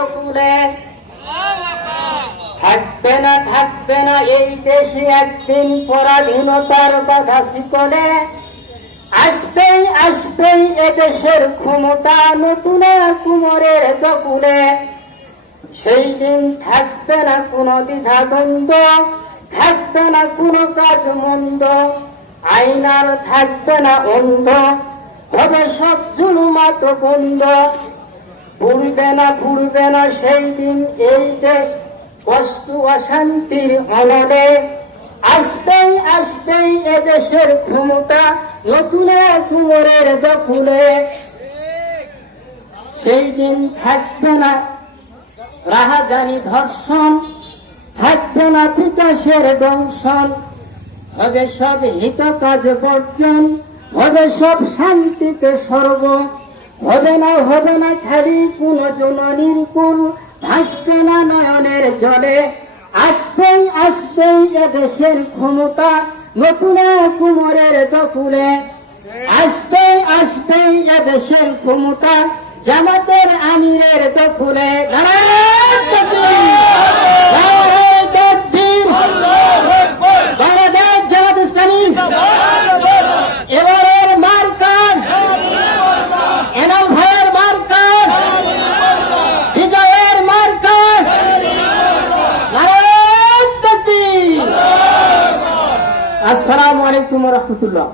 দখলে। থাকবে না এই দেশে একদিন পরাধীনতার বাধা শিকলে। আসবেই এদেশের ক্ষমতা নতুন কুমোরের দখলে। সেই দিন থাকবে না কোনো দ্বিধাদ্বন্দ্ব, থাকবে না কোনো কাজ মন্দ, আইনার থাকবে না অন্ধ, হবে সব জুলুমাত বন্ধ। ভুলবে না সেই দিন এই দেশ কষ্ট অশান্তির অনলে। আসবেই এদেশের ক্ষমতা নতুন কুমোরের দখলে। সেই দিন থাকবে না রাহাজানি ধর্ষণ, থাকবে না বিকাশের দংশন, হবে সব হিত কাজ বর্জন, হবে সব শান্তিতে স্বর্গ। হবে না খালি কোন জননীর কুল, ভাসবে না নয়নের জলে। আসবেই এদেশের ক্ষমতা নতুন কুমোরের দখলে। আসবেই এদেশের ক্ষমতা জামাতের আমিরের দখলে। জামাত ইসলামী এবারের মার্কার এনাম ভাইয়ের মার্কার, বিজয়ের মার্কার। আসসালামু আলাইকুম ওয়া রাহমাতুল্লাহ।